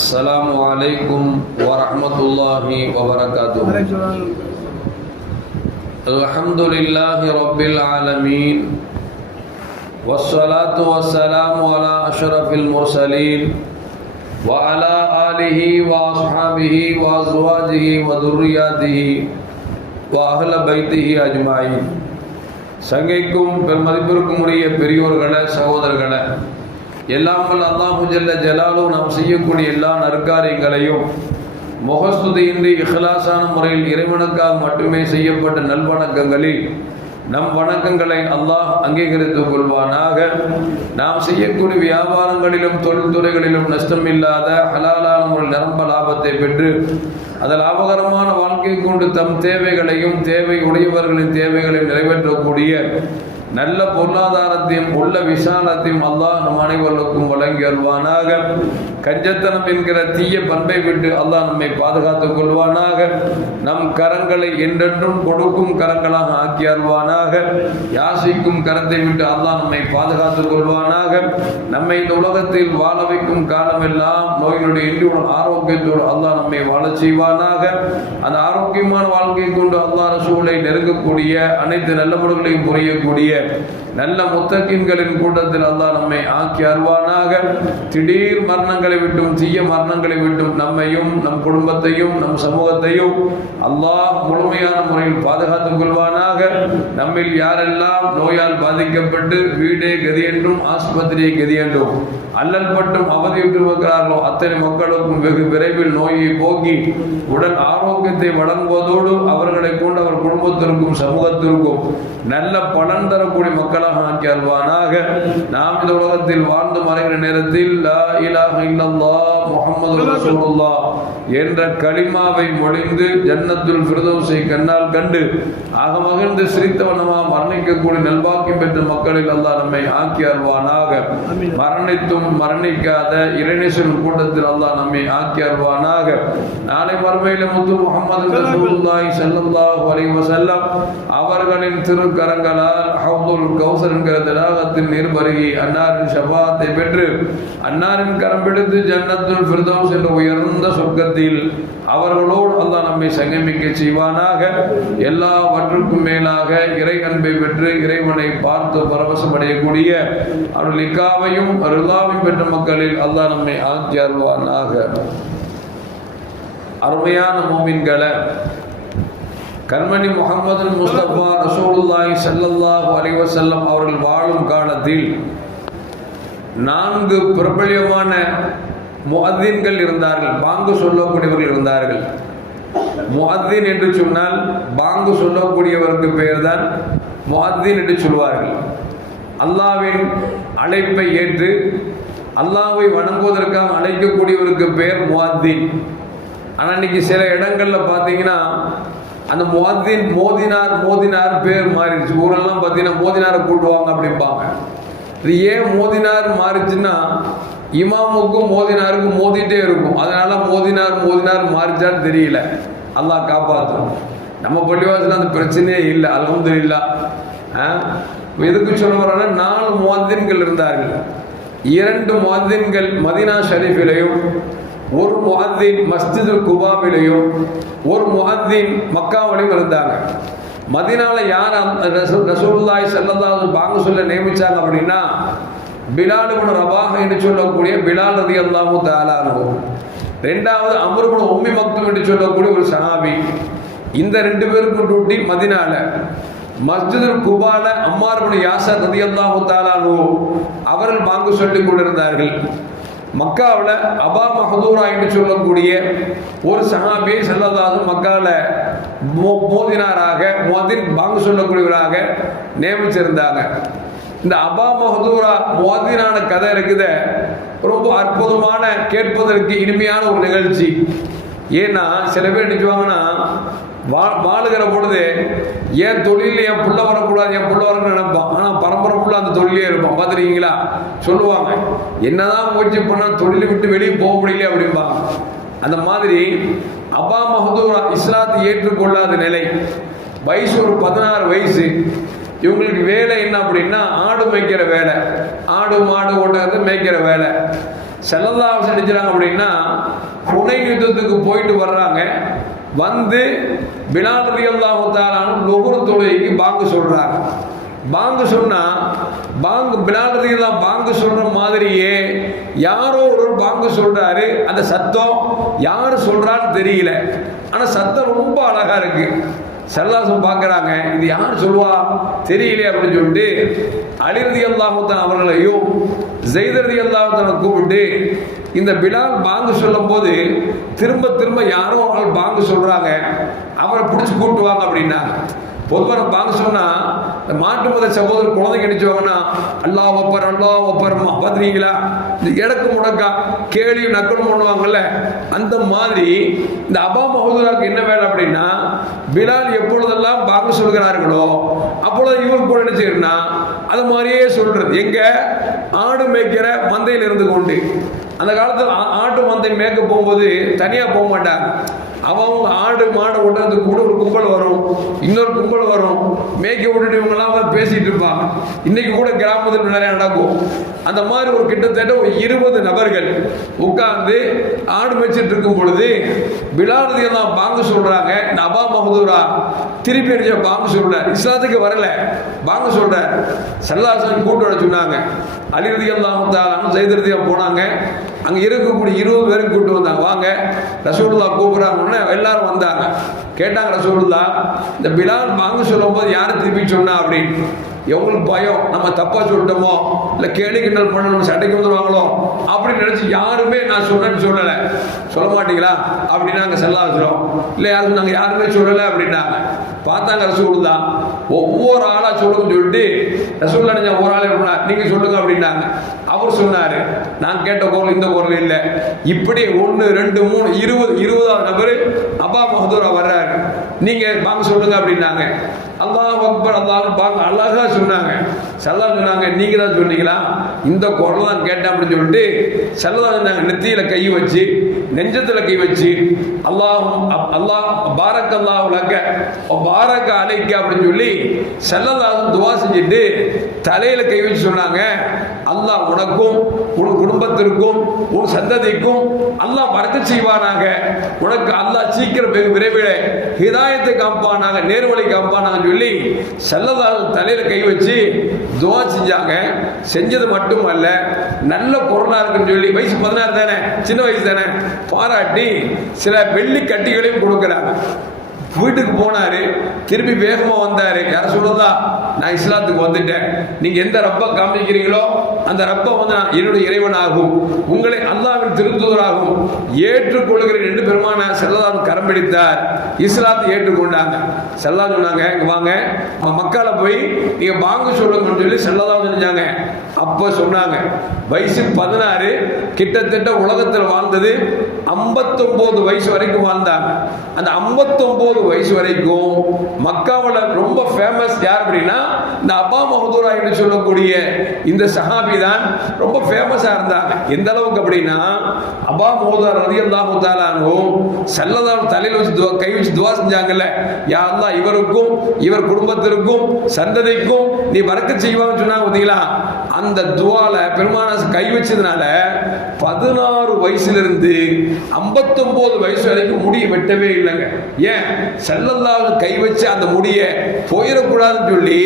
السلام عليكم ورحمة الله وبركاته. الحمد لله رب العالمين والصلاة والسلام على أشرف المرسلين وعلى آله وأصحابه وأزواجه وذرياته وأهل بيته أجمعين. சங்கைக்கும் பெருமதிப்பிற்கும் உரிய பெரியோர்களே, சகோதரர்களே, எல்லாம் வல்ல அல்லாஹு ஜல்ல ஜலாலு நாம் செய்யக்கூடிய எல்லா நற்காரியங்களையும் முகஸ்துதியின்றி இஹ்லாஸான முறையில் இறைவனுக்காக மட்டுமே செய்யப்பட்ட நல்வணக்கங்களில் நம் வணக்கங்களை அல்லாஹ் அங்கீகரித்துக் கொள்வானாக. நாம் செய்யக்கூடிய வியாபாரங்களிலும் தொழில்துறைகளிலும் நஷ்டமில்லாத ஹலாலான முறையில் நிரம்ப லாபத்தை பெற்று அதில் லாபகரமான வாழ்க்கை கொண்டு தம் தேவைகளையும் தேவை உடையவர்களின் தேவைகளையும் நிறைவேற்றக்கூடிய நல்ல பொருளாதாரத்தையும் உள்ள விசாலத்தையும் அல்லாஹ் நம் அனைவருக்கும் வழங்கி வருவானாக. கஞ்சத்தனம் என்கிற தீய பண்பை விட்டு அல்லாஹ் நம்மை பாதுகாத்துக் கொள்வானாக. நம் கரங்களை என்றென்றும் கொடுக்கும் கரங்களாக ஆக்கி அருள்வானாக. யாசிக்கும் கரத்தை விட்டு அல்லாஹ் நம்மை பாதுகாத்துக் கொள்வானாக. நம்மை இந்த உலகத்தில் வாழ வைக்கும் காலமெல்லாம் நோயினுடைய இன்றுடன் ஆரோக்கியத்தோடு அல்லாஹ் நம்மை வாழச் செய்வானாக. அந்த ஆரோக்கியமான வாழ்க்கை கொண்டு அல்லாஹ் ரசூலை நெருங்கக்கூடிய அனைத்து நல்ல முறைகளையும் புரியக்கூடிய நல்ல முத்தகீன்களின் கூட்டத்தில் அல்லாஹ் நம்மை ஆக்கி அருள்வானாக. திடீர் மரணங்களை விட்டும் தீய மரணங்களை விட்டும் நம்மையும் நம் குடும்பத்தையும் நம் சமூகத்தையும் அல்லாஹ் முழுமையான முறையில் பாதுகாத்துக் கொள்வானாக. நம்மில் யாரெல்லாம் நோயால் பாதிக்கப்பட்டு வீடே கதி என்றும் ஆஸ்பத்திரியை கதி என்றும் அல்லல் பட்டும் அவதியுற்றிருக்கிறார்களோ அத்தனை மக்களுக்கும் வெகு விரைவில் நோயை போக்கி உடல் ஆரோக்கியத்தை வழங்குவதோடு அவர்களை கொண்டு அவர் குடும்பத்திற்கும் சமூகத்திற்கும் நல்ல பலன் தரக்கூடிய மக்களாக ஆக்கி அல்வானாக. நாம் இந்த உலகத்தில் வாழ்ந்து மறைகிற நேரத்தில் லா இலாஹ இல்லல்லாஹ் முஹம்மது ரசூலுல்லாஹ் என்ற கலிமாவை மொழிந்து ஜன்னத்துல் ஃபிர்தௌஸை கண்ணால் கண்டு மகிழ்ந்து சிரித்தவனமாக மரணிக்கக்கூடிய நல்வாக்கியம் பெற்ற மக்களில் அல்லாஹ் நம்மை ஆக்கி அல்வானாக. மரணித்தும் மரணிக்காத இறைநேசன் கூட்டத்தில் அல்லாஹ் நம்மை ஆக்கி அல்வானாக. நாளை மறுமையில முத்து முஹம்மது ரசூலுல்லாஹி ஸல்லல்லாஹு அலைஹி வஸல்லம் அவர்களின் திருக்கரங்களால் ஹவ்துல் கௌசர் என்கிற தடாகத்தில் நீர் பருகி அன்னாரின் ஷஃபாத்தை பெற்று அன்னாரின் கரம் பிடித்து ஜன்னத்துல் ஃபிர்தௌஸ் என்ற உயர்ந்த சொர்க்கத்தில் அவர்களோடு அல்லாஹ் நம்மை சங்கமிக்க செய்வானாக. எல்லாவற்றுக்கும் மேலாக இறை அன்பை பெற்று இறைவனை பார்த்து பரவசம் அடையக்கூடிய அவர்கள் இக்காவையும் ரிலாவையும் பெற்ற மக்களில் அல்லாஹ் நம்மை ஆக்கி அருள்வானாக. அருமையான மோமின்களை, கண்மணி முஹம்மது முஸ்தபா ரசூலுல்லாஹி ஸல்லல்லாஹு அலைஹி வஸல்லம் அவர்கள் வாழும் காலத்தில் 4 பிரபல்யமான முஅத்தின்கள் இருந்தார்கள், பாங்கு சொல்லக்கூடியவர்கள் இருந்தார்கள். முஅத்தின் என்று சொன்னால் பாங்கு சொல்லக்கூடியவருக்கு பெயர் தான் முஅத்தின் என்று சொல்வார்கள். அல்லாஹ்வின் அழைப்பை ஏற்று அல்லாஹ்வை வணங்குவதற்காக அழைக்கக்கூடியவருக்கு பெயர் முஅத்தின். ஆனால் இன்னைக்கு சில இடங்களில் பார்த்தீங்கன்னா அந்த முஅத்தின் மோதினார் பேர் மாறிடுச்சு. ஊரெல்லாம் பார்த்தீங்கன்னா மோதினாரை கூட்டுவாங்க அப்படிம்பாங்க. இது ஏன் மோதினார் மாறிச்சுன்னா இமாமுக்கும் மோதினாருக்கும் மோதிட்டே இருக்கும், அதனால மோதினார் மாறிச்சான்னு தெரியல. அல்லாஹ் காப்பாற்றும். நம்ம பள்ளிவாசல் அந்த பிரச்சனையே இல்லை, அல்ஹம்துலில்லாஹ். எதுக்கு சொல்ல வரோன்னா 4 முஅத்தின்கள் இருந்தார்கள். 2 முஅத்தின்கள் மதீனா ஷரீஃபிலையும், ஒரு முஅத்தின் மஸ்ஜிதுல் குபாவிலையும், ஒரு முஅத்தின் மக்காவிலையும் இருந்தாங்க. மதீனால யார் ரசூலுல்லாஹி ஸல்லல்லாஹு அலைஹி பாங்கு சொல்ல நியமிச்சாங்க அப்படின்னா பிலால் இப்னு ரபாஹ் என்று சொல்லக்கூடிய பிலால் ரலியல்லாஹு தஆலா அன்ஹு. 2வது அம்ர் இப்னு உம்மி மக்தும் என்று சொல்லக்கூடிய ஒரு சஹாபி. இந்த 2 பேருக்கும் டியூட்டி மதீனால. மஸ்ஜிதுல் குபால அம்மார் இப்னு யாசர் ரலியல்லாஹு தஆலா அன்ஹு அவர்கள் பாங்கு சொல்லிக் கொண்டிருந்தார்கள். மக்காவில் அபா மஹதூரா என்று சொல்லக்கூடிய ஒரு சஹாபியை ஸல்லல்லாஹு மக்காவில் மோதினாராக முஅத்தின் பாங்கு சொல்லக்கூடியவராக நியமிச்சிருந்தாங்க. இந்த அபா மஹதூரா முஅத்தினான கதை இருக்குது, ரொம்ப அற்புதமான, கேட்பதற்கு இனிமையான ஒரு நிகழ்ச்சி. ஏன்னா சில பேர் நினைச்சுவாங்கன்னா வாழுகிற பொழுது ஏன் தொழில் என் புள்ள வரக்கூடாது, என் புள்ள வரணும்னு நினைப்பான். ஆனால் பரம்பரை ஃபுல்லாக அந்த தொழிலே இருப்பான். பார்த்துருக்கீங்களா? சொல்லுவாங்க, என்னதான் முயற்சி பண்ணால் தொழிலை விட்டு வெளியே போக முடியல அப்படிம்பாங்க. அந்த மாதிரி அபா மஹதூரா இஸ்லாத்தை ஏற்றுக்கொள்ளாத நிலை, வயசு ஒரு 16 வயசு. இவங்களுக்கு வேலை என்ன அப்படின்னா ஆடு மேய்க்கிற வேலை, ஆடு மாடு ஒட்டகத்தை மேய்க்கிற வேலை. ஸல்லல்லாஹு அலைஹி வஸல்லம் நினைச்சாங்க அப்படின்னா ஹுனைன் யுத்தத்துக்கு போயிட்டு வர்றாங்க. வந்து பிலால் ரலியல்லாஹு தஆலா லுஹர் தொழுகைக்கு பாங்கு சொல்றாங்க. பாங்கு சொன்னா பிலால் ரலியல்லாஹு பாங்கு சொல்ற மாதிரியே யாரோ ஒரு பாங்கு சொல்றாரு. அந்த சத்தம் யாரு சொல்றான்னு தெரியல, ஆனா சத்தம் ரொம்ப அழகா இருக்கு. ஸல்லல்லாஹு பார்க்குறாங்க, இது யார் சொல்லுவா தெரியலையே அப்படின்னு சொல்லிட்டு அலி ரலியல்லாஹு தஆலா அவர்களையும் ஸைத் ரலியல்லாஹு தஆலா கூப்பிட்டு, இந்த பிலால் பாங்கு சொல்லும் போது திரும்ப திரும்ப யாரோ ஆள் பாங்கு சொல்றாங்க, அவரை பிடிச்சி கூட்டுவாங்க அப்படின்னாங்க. பொதுவாக பாங்கு சொன்னா மாட்டு மத சகோதரர் குழந்தைங்க நினைச்சுவாங்கன்னா அல்லாஹ் அக்பர் அல்லாஹ் அக்பர் பார்த்துருக்கீங்களா, இந்த இடக்கு முடக்கா கேலியும் நக்கலும் பண்ணுவாங்கல்ல, அந்த மாதிரி இந்த அபா மஹ்தூராவுக்கு என்ன வேலை அப்படின்னா, பிலால் எப்பொழுதெல்லாம் பாங்கு சொல்கிறார்களோ அப்பொழுது இவர் கூட என்ன செய்யறா அது மாதிரியே சொல்றது. எங்க ஆடு மேய்க்கிற மந்தையில் இருந்து கொண்டு, அந்த காலத்தில் ஆட்டு மந்தை மேய்க்க போகும்போது தனியா போக மாட்டாங்க. அவங்க ஆடு மாடை ஓட்டுறதுக்கு கூட ஒரு கும்பல் வரும், இன்னொரு கும்பல் வரும், மேய்க்க விட்டுட்டு இவங்கெல்லாம் பேசிட்டு இருப்பாங்க. இன்னைக்கு கூட கிராமத்தில் நிறைய நடக்கும். அந்த மாதிரி ஒரு கிட்டத்தட்ட ஒரு 20 நபர்கள் உட்கார்ந்து ஆடு மேய்ச்சிட்டு இருக்கும் பொழுது பிலால் ரலியல்லாஹு பாங்கு சொல்றாங்க. இந்த அபா மஹ்தூரா திருப்பி அடிச்ச பாங்கு சொல்றார், இஸ்லாத்துக்கு வரல பாங்கு சொல்றார். ஸல்லல்லாஹு அலைஹி வஸல்லம் கூட்டு வர சொன்னாங்க. அலி ரலியல்லாஹு தஆலா ஸைத் ரலியல்லாஹு போனாங்க. அங்க இருக்கக்கூடிய 20 பேரும் கூட்டு வந்தாங்க. வாங்க ரசூலுல்லாஹ் கூப்பிடுறாங்க. எல்லாரும் வந்தாங்க. கேட்டாங்க ரசூலுல்லாஹ், இந்த பிலால் பாங்கு சொல்லும் போது யாரு திருப்பி சொன்னா அப்படின்னு. எவங்களுக்கு பயம், நம்ம தப்பா சொல்லிட்டோமோ இல்ல கேலி கிண்டல் பண்ண நம்ம சண்டைக்கு வந்துடுவாங்களோ அப்படின்னு நினைச்சு யாருமே நான் சொன்னேன்னு சொல்லலை. சொல்ல மாட்டீங்களா அப்படின்னா அங்கே செல்லாச்சுரும் இல்லை யாரும் நாங்கள் யாருமே சொல்லலை அப்படின்னாங்க. பார்த்தாங்க ரசூலுல்லாஹ், ஒவ்வொரு ஆளா சொல்லுங்கன்னு சொல்லிட்டு ரசூலுல்லாஹ் நினைச்ச ஒரு ஆளே நீங்க சொல்லுங்க அப்படின்னாங்க. அவர் சொன்னாரு, நான் கேட்ட குரல் இந்த குரல் இல்லை. இப்படி 1 2 3 20வது நபர் அபா மஹ்தூரா வர்றாரு, நீங்க பாங்க சொல்லுங்க அப்படின்னாங்க. அல்லாஹ் அக்பர் அல்லாஹ் பாங்க அழகா சொன்னாங்க. ஸல்லல்லாஹு சொன்னாங்க, நீங்க தான் சொன்னீங்களா, இந்த குரல் தான் கேட்டேன் அப்படின்னு சொல்லிட்டு ஸல்லல்லாஹு சொன்னாங்க, நெத்தியில கை வச்சு நெஞ்சத்துல கை வச்சு அல்லாஹ் பாரக்கல்லாஹு லக்க பாரக்க அலைக்க அப்படின்னு சொல்லி ஸல்லல்லாஹு துஆ செஞ்சுட்டு தலையில கை வச்சு சொன்னாங்க, அல்லாஹ் உனக்கும் உன் குடும்பத்திற்கும் உன் சந்ததிக்கும் அல்லாஹ் பரக்கத் செய்வானாக, உனக்கு அல்லாஹ் சீக்கிரம் வெகு விரைவில் ஹிதாயத்தை காப்பானாக, நேர்வழி காப்பானாக சொல்லி ஸல்லல்லாஹு தலையில கை வச்சு துஆ செஞ்சாங்க. செஞ்சது மட்டும் அல்ல, நல்ல குரலா இருக்குன்னு சொல்லி வயசு 16 தானே, சின்ன வயசு தானே, பாராட்டி சில வெள்ளி கட்டிகளையும் கொடுக்கிறாங்க. வீட்டுக்கு போனாரு, திருப்பி வேகமா வந்தாரு. யார சொல்றதா, நான் இஸ்லாத்துக்கு வந்துட்டேன், நீங்க எந்த ரப்ப காமிக்கிறீங்களோ அந்த ரப்ப வந்து என்னுடைய இறைவனாகும், உங்களை அல்லாஹ்வின் திருத்தூதராகும் ஏற்றுக்கொள்கிறேன் என்று பெருமான ஸல்லல்லாஹு கரம் பிடித்தார். இஸ்லாத்தை ஏற்றுக்கொண்டாங்க. ஸல்லல்லாஹு சொன்னாங்க, இங்க வாங்க மக்கால போய் நீங்க பாங்கு சொல்லுங்கன்னு சொல்லி ஸல்லல்லாஹு செஞ்சாங்க. அப்ப சொன்னாங்க, வயசு 16, கிட்டத்தட்ட உலகத்தில் வாழ்ந்தது 59 வயசு வரைக்கும் வாழ்ந்தாங்க. அந்த 59 வயசு வரைக்கும் மக்காவில் ரொம்ப ஃபேமஸ் யார் அப்படின்னா இந்த அபா மஹ்தூரா என்று சொல்லக்கூடிய இந்த சஹாபி தான் ரொம்ப ஃபேமஸா இருந்தாங்க. எந்த அளவுக்கு அப்படின்னா அபா மஹ்தூரா ரலியல்லாஹு தஆலா அன்ஹு ஸல்லல்லாஹு தலையில வச்சு கை வச்சு துஆ செஞ்சாங்கல்ல, யா அல்லாஹ் இவருக்கும் இவர் குடும்பத்திற்கும் சந்ததிக்கும் நீ பரக்கத் செய்வான்னு சொன்னாங்க பார்த்தீங்களா. அந்த துஆல பெருமானார் கை வச்சதுனால 16 வயசுல இருந்து 59 வயசு வரைக்கும் முடியை வெட்டவே இல்லைங்க. ஏன், ஸல்லல்லாஹு கை வச்சு அந்த முடியை போயிடக்கூடாதுன்னு சொல்லி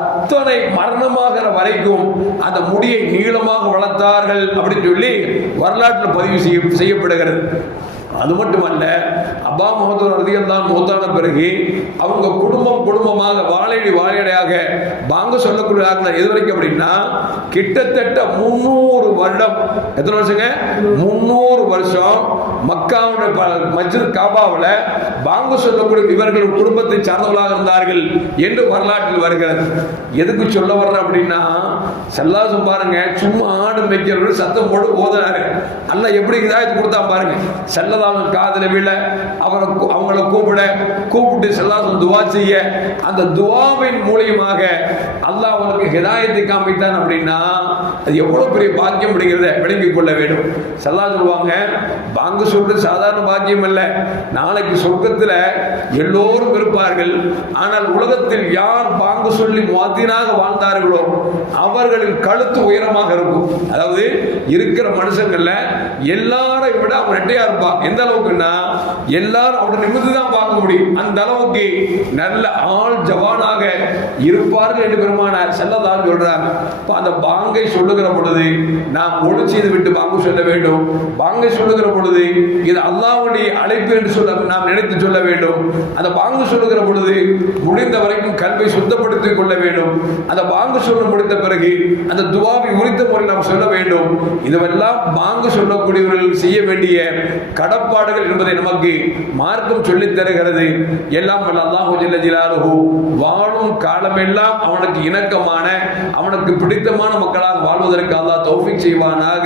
அத்தனை மரணமாகிற வரைக்கும் அந்த முடியை நீளமாக வளர்த்தார்கள் அப்படின்னு சொல்லி வரலாற்றில் பதிவு செய்யப்படுகிறது. அது மட்டுமல்ல, அபா மஹ்தூரா ரலியல்லாஹு மௌத்தான பிறகு அவங்க குடும்பமாக வாழையடையாக பாங்க சொல்லக்கூடிய எது வரைக்கும் அப்படின்னா கிட்டத்தட்ட 300 வருடம். எத்தனை வருஷங்க? 300 வருஷம் மக்காவுடைய மஸ்ஜித் காபாவில் பாங்க சொல்லக்கூடிய இவர்கள் குடும்பத்தை சார்ந்தவர்களாக இருந்தார்கள் என்று வரலாற்றில் வருகிறது. எதுக்கு சொல்ல வர்ற அப்படின்னா, ஸல்லல்லாஹு பாருங்க, சும்மா ஆடு மேய்க்கிறவர்கள் சத்தம் போட்டு ஓதுறாரு. அல்லாஹ் எப்படி ஹிதாயத் கொடுத்தா பாருங்க. ஸல்லல்லாஹு காதுல விழ அவங்களை கூப்பிட்டு ஸல்லல்லாஹு துஆ செய்ய, அந்த துஆவின் மூலமாக அல்லாஹ் அவங்களுக்கு ஹிதாயத்தை காமித்தான் அப்படின்னா அது எவ்வளவு பெரிய பாக்கியம் அப்படிங்கிறத விளங்கிக் கொள்ள வேண்டும். ஸல்லல்லாஹு சொல்லுவாங்க, பாங்கு சொல்றது சாதாரண பாக்கியம் அல்ல. நாளைக்கு சொர்க்கத்தில் எல்லோரும் இருப்பார்கள். ஆனால் உலகத்தில் யார் பாங்கு சொல்லி முஅத்தினாக வாழ்ந்தார்களோ அவர்களின் கழுத்து உயரமாக இருக்கும். அதாவது இருக்கிற மனுஷங்கள்ல எல்லாரை விட அவன் ரெட்டையா இருப்பான். எந்த அளவுக்குன்னா எல்லாரும் அவனை நிமிர்ந்து தான் பார்க்க முடியும். அந்த அளவுக்கு நல்ல ஆள் ஜவானாக இருப்பார்கள் என்று பெருமானார் ஸல்லல்லாஹு அலைஹி சொல்றாங்க. அந்த பாங்கை சொல்லுகிற பொழுது நாம் ஒளி செய்து விட்டு பாங்கு சொல்ல வேண்டும். பாங்கை சொல்லுகிற பொழுது இது அல்லாஹ்வுடைய அழைப்பு என்று சொல்ல நாம் நினைத்து சொல்ல வேண்டும். அந்த பாங்கு சொல்லுகிற பொழுது முடிந்த வரைக்கும் கல்வை சுத்தப்படுத்திக் கொள்ள வேண்டும். அந்த பாங்கு சொல்ல முடித்த பிறகு அந்த துஆவை உரித்த முறையில் நாம் சொல்ல வேண்டும். இதுவெல்லாம் பாங்கு சொல்லக்கூடியவர்கள் செய்ய வேண்டிய கடப்பாடுகள் என்பதை நமக்கு மார்க்கம் சொல்லித் தருகிறது. எல்லாம் வல்ல அல்லாஹ் ஜல்ல ஜலாலுஹு வாழும் காலமெல்லாம் அவனுக்கு இணக்கமான அவனுக்கு பிடித்தமான மக்களாக வாழ்வதற்கு அல்லாஹ் தௌஃபீக் செய்வானாக.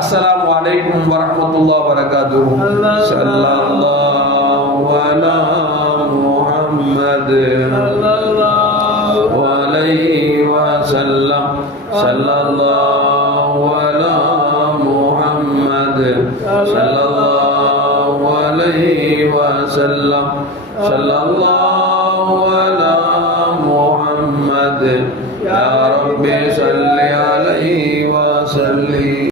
அஸ்ஸலாமு அலைக்கும் வரஹ்மத்துல்லாஹி வபரகாத்துஹு. ஸல்லல்லாஹு அலா முஹம்மத் ஸல்லல்லாஹு அலைஹி வஸல்லம். ஸல்லல்லாஹு அலா முஹம்மத் ஸல்லல்லாஹு அலைஹி வஸல்லம். ஸல்லல்லாஹு அலா முஹம்மத். யா ரப்பி ஸல்லி அலைஹி வஸல்லிம்.